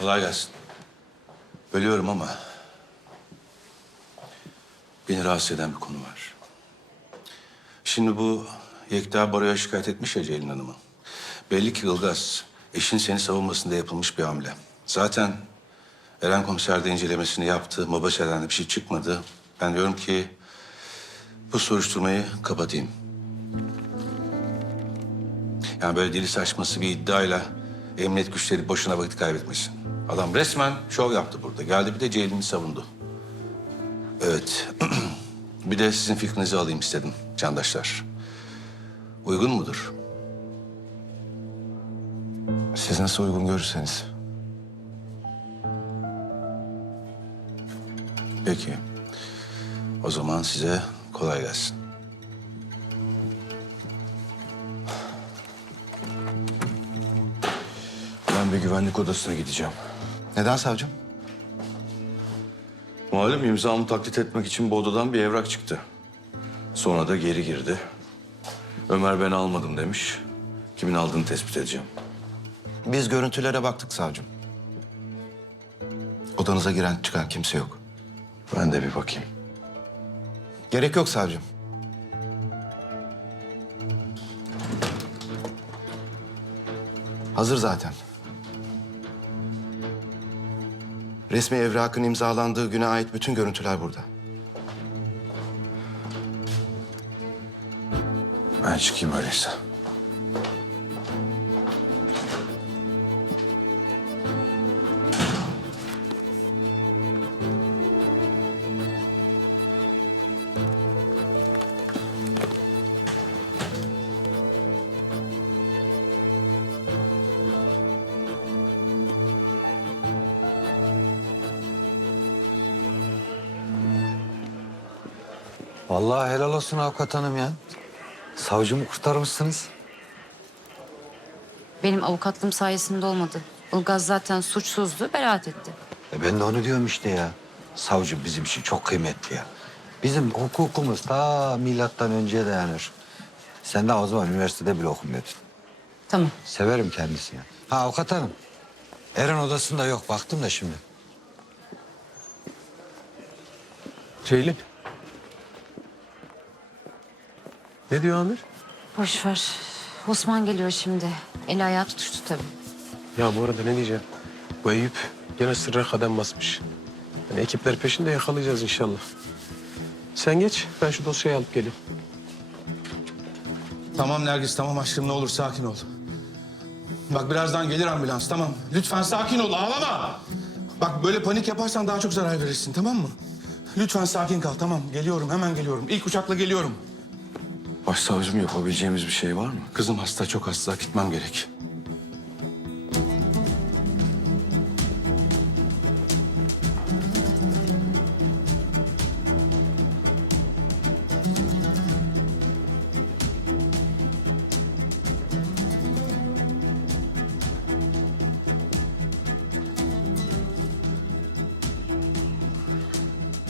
Kolay gelsin. Bölüyorum ama... ...beni rahatsız eden bir konu var. Şimdi bu Yekta Baro'ya şikayet etmiş ya Ceylin Hanım'ı. Belli ki Ilgaz, eşin seni savunmasında yapılmış bir hamle. Zaten Eren komiserde incelemesini yaptı, Mabasya'dan da bir şey çıkmadı. Ben diyorum ki bu soruşturmayı kapatayım. Yani böyle deli saçması bir iddiayla emniyet güçleri boşuna vakit kaybetmesin. Adam resmen şov yaptı burada. Geldi bir de Ceylin'i savundu. Evet. bir de sizin fikrinizi alayım istedim candaşlar. Uygun mudur? Siz nasıl uygun görürseniz. Peki. O zaman size kolay gelsin. ve güvenlik odasına gideceğim. Neden savcım? Malum imzamı taklit etmek için bu odadan bir evrak çıktı. Sonra da geri girdi. Ömer ben almadım demiş. Kimin aldığını tespit edeceğim. Biz görüntülere baktık savcım. Odanıza giren çıkan kimse yok. Ben de bir bakayım. Gerek yok savcım. Hazır zaten. Resmi evrakın imzalandığı güne ait bütün görüntüler burada. Ben çıkayım öyleyse. Vallahi helal olsun avukat hanım ya. Savcımı kurtarmışsınız. Benim avukatlığım sayesinde olmadı. Ulgaz zaten suçsuzdu, beraat etti. E ben de onu diyorum işte ya. Savcı bizim için çok kıymetli ya. Bizim hukukumuz ta milattan önceye dayanır. Sen de o zaman üniversitede bile okumuyordun. Tamam. Severim kendisini. Ha avukat hanım. Eren odasında yok. Baktım da şimdi. Ceylin. Ne diyor Amir? Boş ver. Osman geliyor şimdi. Eli ayağı tutuştu tabii. Ya bu arada ne diyeceğim? Bu Eyüp gene sırra kadem basmış. Yani ekipler peşinde yakalayacağız inşallah. Sen geç, ben şu dosyayı alıp geleyim. Tamam Nergis, tamam aşkım ne olur sakin ol. Bak birazdan gelir ambulans, tamam. Lütfen sakin ol, ağlama. Bak böyle panik yaparsan daha çok zarar verirsin, tamam mı? Lütfen sakin kal, tamam. Geliyorum, hemen geliyorum. İlk uçakla geliyorum. Başta yapabileceğimiz bir şey var mı? Kızım hasta, çok hasta. Gitmem gerek.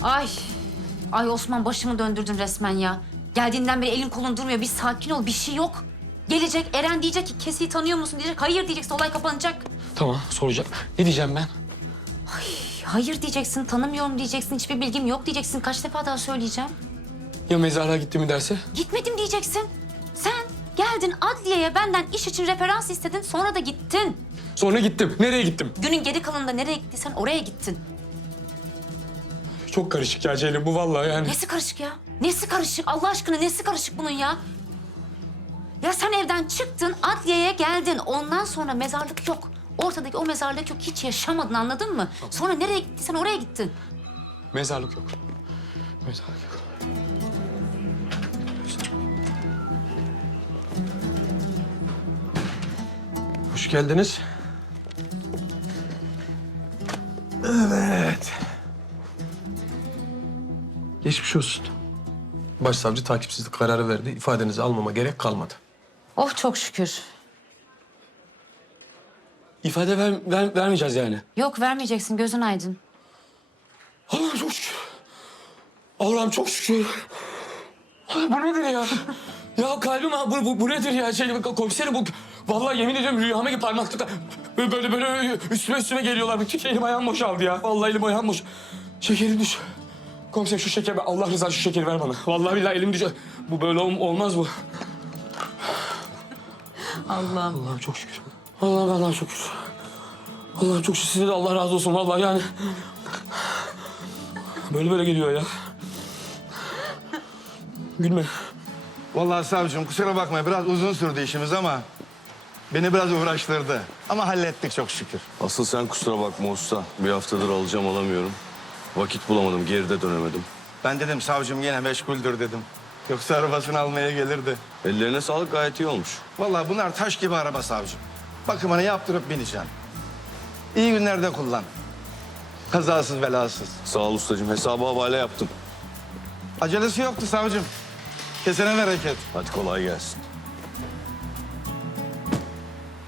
Ay, ay Osman başımı döndürdün resmen ya. Geldiğinden beri elin kolun durmuyor. Bir sakin ol. Bir şey yok. Gelecek Eren diyecek ki Kesi'yi tanıyor musun diyecek. Hayır diyeceksin olay kapanacak. Tamam soracak. Ne diyeceğim ben? Ay, hayır diyeceksin tanımıyorum diyeceksin. Hiçbir bilgim yok diyeceksin. Kaç defa daha söyleyeceğim. Ya mezara gitti mi derse? Gitmedim diyeceksin. Sen geldin adliyeye benden iş için referans istedin sonra da gittin. Sonra gittim. Nereye gittim? Günün geri kalanında nereye gittiysen oraya gittin çok karışık ya Ceylin bu vallahi yani. Nesi karışık ya? Nesi karışık? Allah aşkına nesi karışık bunun ya? Ya sen evden çıktın, adliyeye geldin. Ondan sonra mezarlık yok. Ortadaki o mezarlık yok. Hiç yaşamadın anladın mı? Tamam. Sonra nereye gittiysen oraya gittin. Mezarlık yok. Mezarlık yok. Hoş geldiniz. Evet. Geçmiş şey olsun. Başsavcı takipsizlik kararı verdi. İfadenizi almama gerek kalmadı. Oh çok şükür. İfade ver, ver, vermeyeceğiz yani. Yok vermeyeceksin gözün aydın. Allah'ım çok şükür. Allah'ım çok şükür. Ay, bu nedir ya? ya kalbim bu, bu, bu nedir ya? Şey, komiserim bu. Vallahi yemin ediyorum rüyamı gibi parmaklıkla. Böyle, böyle, böyle üstüme üstüme geliyorlar. Şey, elim ayağım boşaldı ya. Vallahi elim ayağım boş. Şekerim düşüyor. Komiser şu şeker be. Allah rızası şu şekeri ver bana. Vallahi billahi elim düşüyor. Bu böyle ol olmaz bu. Allah Allah çok şükür. Allah Allah çok şükür. Allah çok şükür. Size de Allah razı olsun. Vallahi yani. Böyle böyle geliyor ya. Gülme. Vallahi savcım kusura bakma biraz uzun sürdü işimiz ama beni biraz uğraştırdı. Ama hallettik çok şükür. Asıl sen kusura bakma usta. Bir haftadır alacağım alamıyorum. Vakit bulamadım, geri de dönemedim. Ben dedim savcım yine meşguldür dedim. Yoksa arabasını almaya gelirdi. Ellerine sağlık gayet iyi olmuş. Vallahi bunlar taş gibi araba savcım. Bakımını yaptırıp bineceğim. İyi günlerde kullan. Kazasız belasız. Sağ ol ustacığım, hesabı havale yaptım. Acelesi yoktu savcım. Kesene bereket. Hadi kolay gelsin.